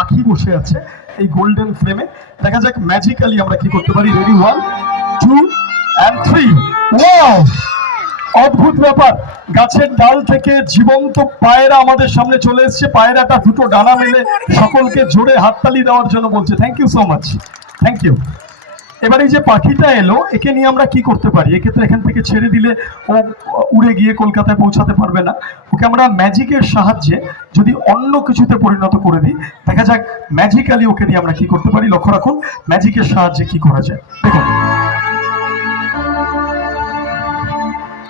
পাখি বসে আছে এই গোল্ডেন ফ্রেমে। দেখা যাক ম্যাজিক্যালি আমরা কি করতে পারি। Ready, 1 2 and 3। ওয়াও, অদ্ভুত ব্যাপার। গাছের ডাল থেকে জীবন্ত পায়রা আমাদের সামনে চলে এসেছে। পায়রাটা দুটো ডানা মেলে সকলকে জোরে হাততালি দেওয়ার জন্য বলছে thank you so much, thank you. এবার এই যে পাখিটা এলো, একে নিয়ে আমরা কি করতে পারি? একে তো এখান থেকে ছেড়ে দিলে ও উড়ে গিয়ে কলকাতায় পৌঁছাতে পারবে না। ওকে আমরা ম্যাজিকের সাহায্যে যদি অন্য কিছুতে পরিণত করে দিই, দেখা যাক ম্যাজিক্যালি ওকে দিয়ে আমরা কি করতে পারি। লক্ষ্য রাখুন ম্যাজিকের সাহায্যে কি করা যায়। দেখুন,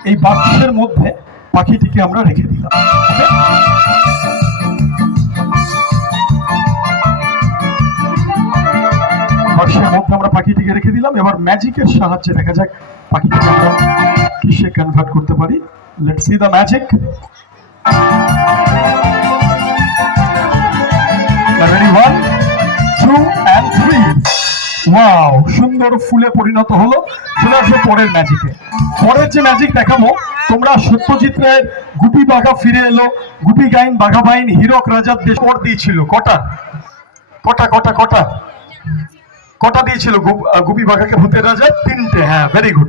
এই বাক্সের মধ্যে পাখিটিকে আমরা রেখে দিলাম। বাক্সের মধ্যে আমরা পাখিটিকে রেখে দিলাম। এবার ম্যাজিকের সাহায্যে দেখা যাক পাখিটিকে আমরা কিসে কনভার্ট করতে পারি। Let's see the magic. Ready, 1 2 and 3। Wow, সুন্দর ফুলে পরিণত হলো। চলে আসবে পরের ম্যাজিকে। পরের যে ম্যাজিক দেখাবো, তোমরা সত্যজিৎ রায়ের গুপি বাঘা ফিরে এলো, গুপি গাইন বাঘা বাইন হীরক রাজার দেশ পর দিয়েছিল কটা কটা কটা কটা কটা দিয়েছিল গুপি বাঘাকে ভূতের রাজা? 3টে। হ্যাঁ, ভেরি গুড।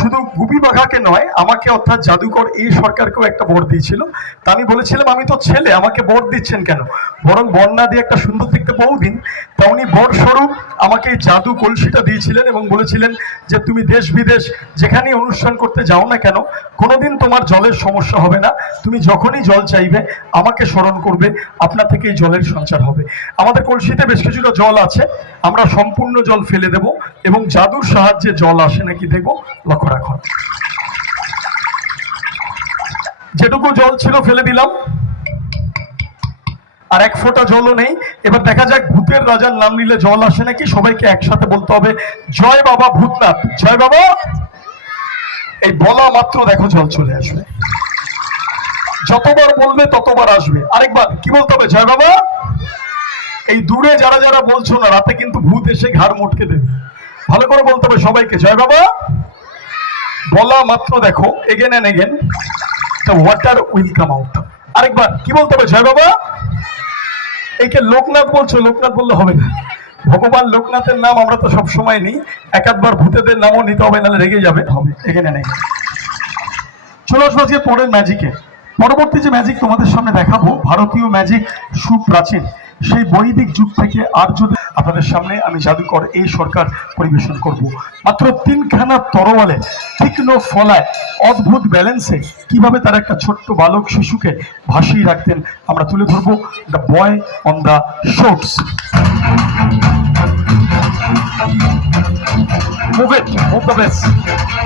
শুধু গুপি বাঘাকে নয়, আমাকে অর্থাৎ জাদুকর এই সরকারকেও একটা বর দিয়েছিল। তা আমি বলেছিলাম আমি তো ছেলে, আমাকে বর দিচ্ছেন কেন, বরং বর না দিয়ে একটা সুন্দর দেখতে বউ দিন। তা উনি বর স্বরূপ আমাকে এই জাদু কলসিটা দিয়েছিলেন এবং বলেছিলেন যে তুমি দেশ বিদেশ যেখানেই অনুষ্ঠান করতে যাও না কেন, কোনোদিন তোমার জলের সমস্যা হবে না। তুমি যখনই জল চাইবে আমাকে স্মরণ করবে, আপনা থেকেই জলের সঞ্চার হবে। আমাদের কলসিতে বেশ কিছুটা জল আছে, আমরা সম্পূর্ণ জল ফেলে দেব এবং জাদুর সাহায্যে জল আসে নাকি দেখবো। লক্ষ্য রাখুন, যেটুকু জল ছিল ফেলে দিলাম, আর এক ফোঁটা জলও নেই। এবার দেখা যাক ভূতের রাজার নাম নিলে জল আসে নাকি। সবাইকে একসাথে বলতে হবে জয় বাবা ভূতনাথ, জয় বাবা। এই বলা মাত্র দেখো জল চলে আসবে। যতবার বলবে ততবার আসবে। আরেকবার কি বলতে হবে? জয় বাবা। এই দূরে যারা যারা বলছো না, রাতে কিন্তু ভূত এসে ঘাড় মুটকে দেবে। ভালো করে বলতে হবে সবাইকে জয় বাবা। বলা মাত্র দেখো again and again the water will come out। আরেকবার কি বলতে হবে? জয় বাবা। একে লোকনাথ বলছো, লোকনাথ বললে হবে না। ভগবান লোকনাথের নাম আমরা তো সব সময় নিই, একাধবার ভূতেদের নামও নিতে হবে, নাহলে রেগে যাবে। হবে এগেন এন্ড এগেন। চলো আসবো আজকে পরের ম্যাজিকে। পরবর্তী যে ম্যাজিক তোমাদের সামনে দেখাবো, ভারতীয় ম্যাজিক সুপ্রাচীন, সেই বৈদিক যুগ থেকে আর্য আপনাদের সামনে আমি জাদুকর এই সরকার পরিবেশন করব। মাত্র 3খানা তরোয়ালে তীক্ষ্ণ ফলায় অদ্ভুত ব্যালেন্সে কিভাবে তার একটা ছোট্ট বালক শিশুকে ভাসিয়ে রাখতেন আমরা তুলে ধরবো। The boy on the শোটস। Move it, move the best.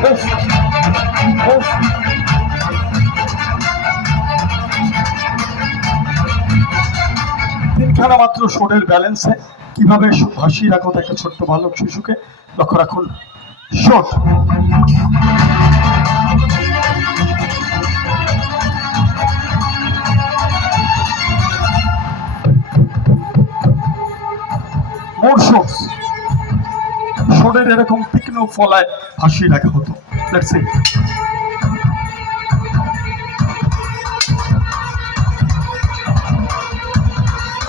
Move. Move. তিনখানা মাত্র শোরের ব্যালেন্সে কিভাবে ভাসিয়ে রাখো একটা ছোট্ট বালক শিশুকে। লক্ষ্য রাখুন, শট। মোর শট, শোরের এরকম তীক্ষ্ণ ফলায় ভাসিয়ে রাখা হতো। Let's see.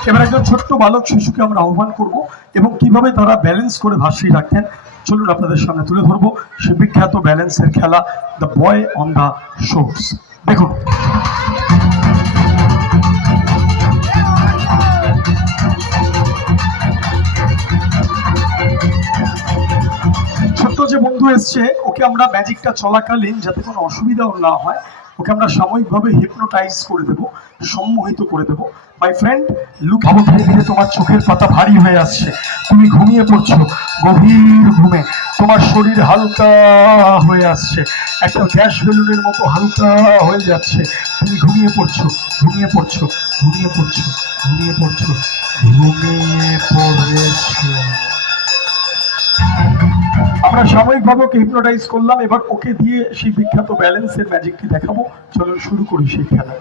এবার একজন ছোট্ট বালক শিশুকে আমরা আহ্বান করব এবং কিভাবে তারা ব্যালেন্স করে ভাসিয়ে রাখতেন চলুন আপনাদের সামনে তুলে ধরবো সে বিখ্যাত ব্যালেন্সের খেলা দ্য বয় অন দ্য শোটস। দেখুন, ছোট্ট যে বন্ধু এসছে ওকে আমরা ম্যাজিকটা চলাকালীন যাতে কোনো অসুবিধাও না হয় ওকে আমরা সাময়িকভাবে হিপনোটাইজ করে দেবো, সম্মোহিত করে দেবো। মাই ফ্রেন্ড, লুক, ভাবো ধীরে ধীরে তোমার চোখের পাতা ভারী হয়ে আসছে, তুমি ঘুমিয়ে পড়ছো গভীর ঘুমে, তোমার শরীর হালকা হয়ে আসছে, একটা গ্যাস বেলুনের মতো হালকা হয়ে যাচ্ছে, তুমি ঘুমিয়ে পড়ছো ঘুমিয়ে পড়ছো ঘুমিয়ে পড়ছো ঘুমিয়ে পড়ছো ঘুমিয়ে পড়েছো। আমরা সাময়িকভাবে ওকে হিপনোটাইজ করলাম, এবার ওকে দিয়ে সেই বিখ্যাত ব্যালেন্সের ম্যাজিকটি দেখাবো। চলুন শুরু করি সেই খেলা।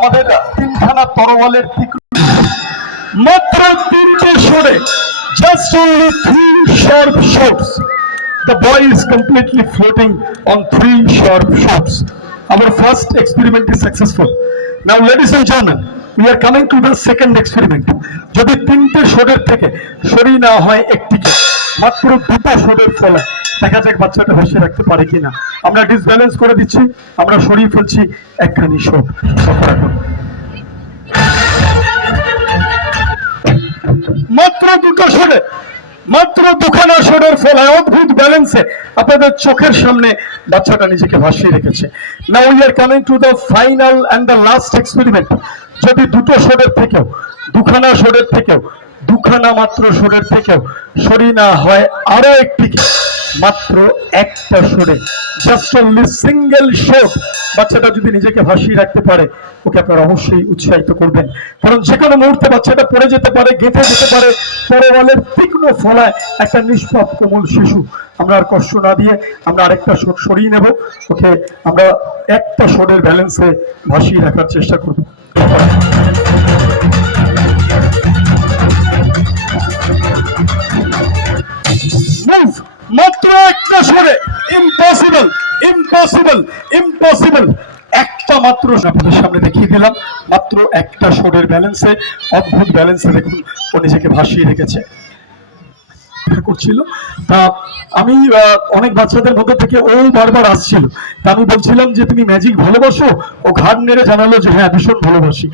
আমাদের তিনখানা তরোয়ালের মাত্র তিনটে সরে, just only 3 sharp shots. The boy is completely floating on 3 sharp shots. Our first experiment is successful. Now, ladies and gentlemen, we are coming to the second experiment. যদি তিনটে শোডের থেকে সরি না হয় একটিকে, মাত্র দুটো শোডের ফলে দেখা যাক বাচ্চাটা ভাসিয়ে রাখতে পারে কিনা। আমরা ডিসব্যালেন্স করে দিচ্ছি, আমরা সরিয়ে ফেলছি একখানি শোড। মাত্র দুটো শোডে, মাত্র দুখানা শোডের ফলে অদ্ভুত ব্যালেন্সে আপনাদের চোখের সামনে বাচ্চাটা নিজেকে ভাসিয়ে রেখেছে। Now we are coming to the final and the last experiment. যদি দুটো শোডের থেকেও, দুখানা শোডের থেকেও, দুখানা মাত্র শোডের থেকেও সরি না হয় আরো একটিকে, মাত্র একটা শোডে, জাস্ট অনলি সিঙ্গেল শট বাচ্চাটা যদি নিজেকে ভাসিয়ে রাখতে পারে, ওকে আপনারা অবশ্যই উৎসাহিত করবেন। কারণ যে কোনো মুহূর্তে বাচ্চাটা পড়ে যেতে পারে, গেঁথে যেতে পারে তরোয়ালের তীক্ষ্ণ ফলায় একটা নিষ্পাপ কোমল শিশু। আমরা আর কষ্ট না দিয়ে আমরা আরেকটা শট সরিয়ে নেব, ওকে আমরা একটা শটের ব্যালেন্সে ভাসিয়ে রাখার চেষ্টা করব। মাত্র একটা সরে, ইম্পসিবল ইম্পসিবল ইম্পসিবল, একটা মাত্র আপনাদের সামনে দেখিয়ে দিলাম, মাত্র একটা শোডের ব্যালেন্সে, অদ্ভুত ব্যালেন্সে দেখুন ও নিজেকে ভাসিয়ে রেখেছে করছিল। তা আমি অনেক বাচ্চাদের মধ্যে থেকে ও বারবার আসছিল, তা আমি বলছিলাম যে তুমি ম্যাজিক ভালোবাসো, ও ঘাড় নেড়ে জানালো যে হ্যাঁ ভীষণ ভালোবাসি।